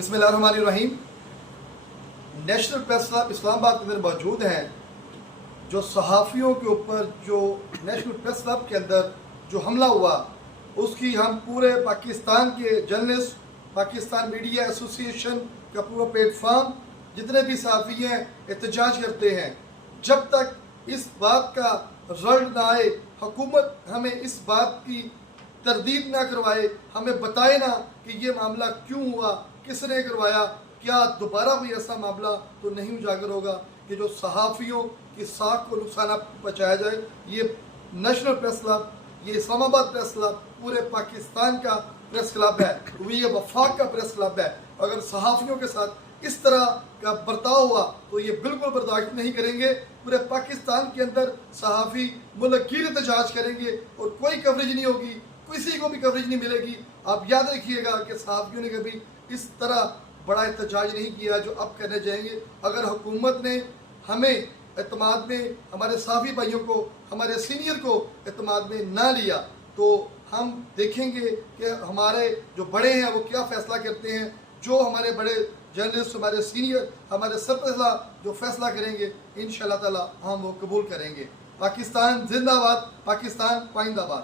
بسم اللہ الرحمن الرحیم۔ نیشنل پریس کلب اسلام آباد کے اندر موجود ہیں۔ جو صحافیوں کے اوپر جو نیشنل پریس کلب کے اندر جو حملہ ہوا اس کی ہم پورے پاکستان کے جرنلسٹ، پاکستان میڈیا ایسوسی ایشن کا پورا پلیٹ فارم، جتنے بھی صحافی ہیں احتجاج کرتے ہیں۔ جب تک اس بات کا رزلٹ نہ آئے، حکومت ہمیں اس بات کی تردید نہ کروائے، ہمیں بتائے نہ کہ یہ معاملہ کیوں ہوا، کس نے کروایا، کیا دوبارہ کوئی ایسا معاملہ تو نہیں اجاگر ہوگا کہ جو صحافیوں کی ساکھ کو نقصان پہنچایا جائے۔ یہ نیشنل پریس کلب، یہ اسلام آباد پریس کلب پورے پاکستان کا پریس کلب ہے، یہ وفاق کا پریس کلب ہے۔ اگر صحافیوں کے ساتھ اس طرح کا برتاؤ ہوا تو یہ بالکل برداشت نہیں کریں گے۔ پورے پاکستان کے اندر صحافی ملک گیر احتجاج کریں گے اور کوئی کوریج نہیں ہوگی، کسی کو بھی کوریج نہیں ملے گی۔ آپ یاد رکھیے گا کہ صحافیوں نے کبھی اس طرح بڑا احتجاج نہیں کیا جو اب کرنے جائیں گے۔ اگر حکومت نے ہمیں اعتماد میں، ہمارے صحافی بھائیوں کو، ہمارے سینئر کو اعتماد میں نہ لیا تو ہم دیکھیں گے کہ ہمارے جو بڑے ہیں وہ کیا فیصلہ کرتے ہیں۔ جو ہمارے بڑے جرنلسٹ، ہمارے سینئر، ہمارے سرپرستہ جو فیصلہ کریں گے انشاءاللہ تعالی ہم وہ قبول کریں گے۔ پاکستان زندہ باد، پاکستان پائندہ باد۔